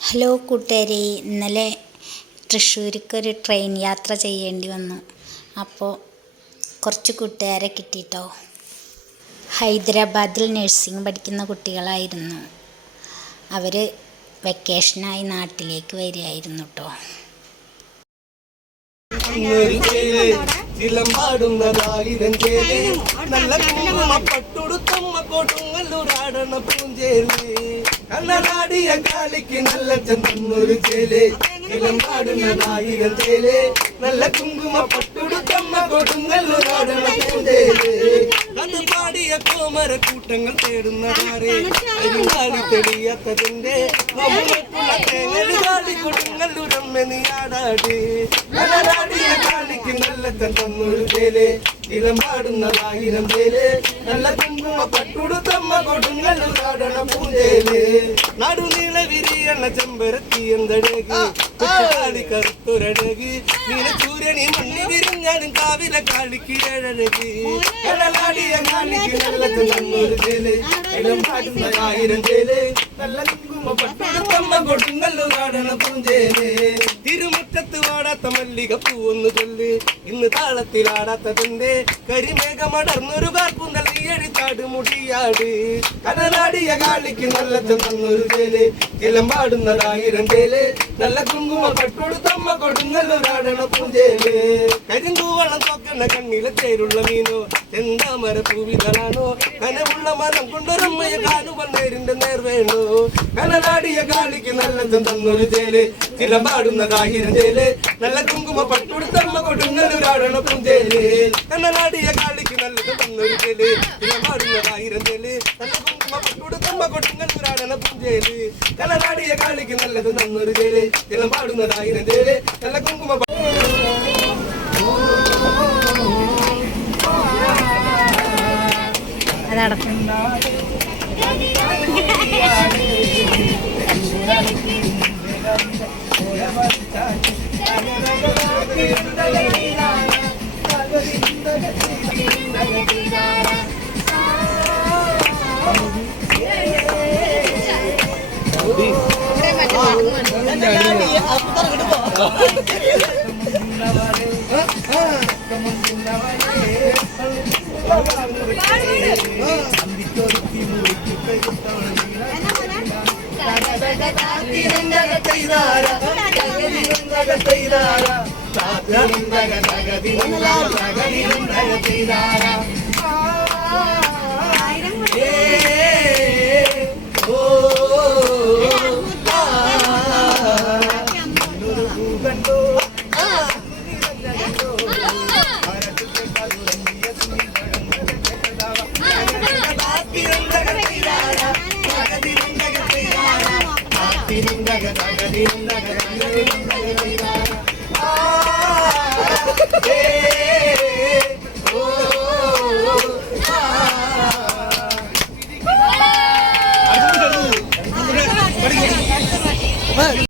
Hello കൂട്ടുകാരെ, ഇന്നലെ തൃശ്ശൂർക്കൊരു train യാത്ര ചെയ്യേണ്ടി വന്നു. അപ്പോൾ കുറച്ച് കൂട്ടുകാരെ കിട്ടിയിട്ടോ. ഹൈദരാബാദിൽ നഴ്സിംഗ് പഠിക്കുന്ന കുട്ടികളായിരുന്നു. അവർ വെക്കേഷനായി നാട്ടിലേക്ക് വരികയായിരുന്നു കേട്ടോ. കണ്ണനാടിയ കാളിക്ക് നല്ല ചന്തന്നൊരു ചേല് ഇളമ്പാടുന്നതായിരം ചേല് നല്ല കുങ്കുമ പട്ടുടുത്തമ്മ കൊടുങ്ങല്ലൂരാടണ പൂന്തേല് അത് പാടിയ കോമര കൂട്ടങ്ങൾ തേടുന്നതാരെ അരിവാളി തെളിയാത്തതിന്റെ നമ്മൾക്കുള്ള തേങ്ങൽ കാളി കൊടുങ്ങല്ലൂരമ്മ നീ ആടാട് കണ്ണനാടിയ കാളിക്ക് നല്ല ചന്തന്നൊരു ചേല് ഇളമ്പാടുന്നതായിരം ചേല് നല്ല കുങ്കുമ പട്ടുടുത്തമ്മ കൊടുങ്ങല്ലൂരാടണ പൂന്തേല് നടുനീള വിരിയണ ചെമ്പരത്തി എന്തഴകി കാളി കറുത്തൊരഴകി നീല സൂര്യനി മണ്ണി വിരിഞ്ഞാലും കാവിലെ കാളിക്ക് ഏഴഴകി കടലാടിയ കാളിക്ക് നല്ല തന്നൊരു ചേല് ഇളമ്പാടുന്ന ആയിരം ചേല് നല്ല കുങ്കുമ പട്ടുടുത്തമ്മ കൊടുങ്ങല്ലൂരാടണ പൂന്തേല് തിരുമുറ്റത്ത് വാടാത്ത മല്ലിക പൂവൊന്നു ചൊല്ല് ഇന്ന് താളത്തിലാടാത്തതിന്റെ കരിമേഘമടർന്നൊരു കാർപ്പുന്തൽ നീയടിച്ചാട് മുടിയാട് കടലാടിയ കാളിക്ക് നല്ല തന്നൊരു ചേല് ഇളമ്പാടുന്നതായിരം ചേല് നല്ല കുങ്കുമ പട്ടുടുത്തമ്മ കൊടുങ്ങല്ലൂരാടണ പൂഞ്ചേല് കരിങ്കൂവളം തോക്കണ കണ്ണിലെ ചേരുള്ള മീനോ ചെന്താമര പൂവിതളാണോ കനവുള്ള മരം കൊണ്ടൊരമ്മയെ കാണുവാൻ നേരിന്റെ നേർ വേണോ കടലാടിയ കാളിക്ക് നല്ല തന്നൊരു ചേല് ഇളമ്പാടുന്നതായിരം ചേല് നല്ല കുങ്കുമ പട്ടുടുത്തമ്മ കൊടുങ്ങല്ലൂരാടണ പൂഞ്ചേല് കടലാടിയ കാളിക്ക് നല്ല തന്നൊരു ചേല് ഇളമ്പാടുന്നതായിരം ചേല് നല്ല കുങ്കുമ പട്ടുടുത്തമ്മ കൊടുങ്ങല്ലൂരാടണ പൂഞ്ചേല് കടലാടിയ കാളിക്ക് നല്ലത് തന്നൊരു ചേല് ഇളമ്പാടുന്നതായിരം ചേല് നല്ല കുങ്കുമ അതടക്കം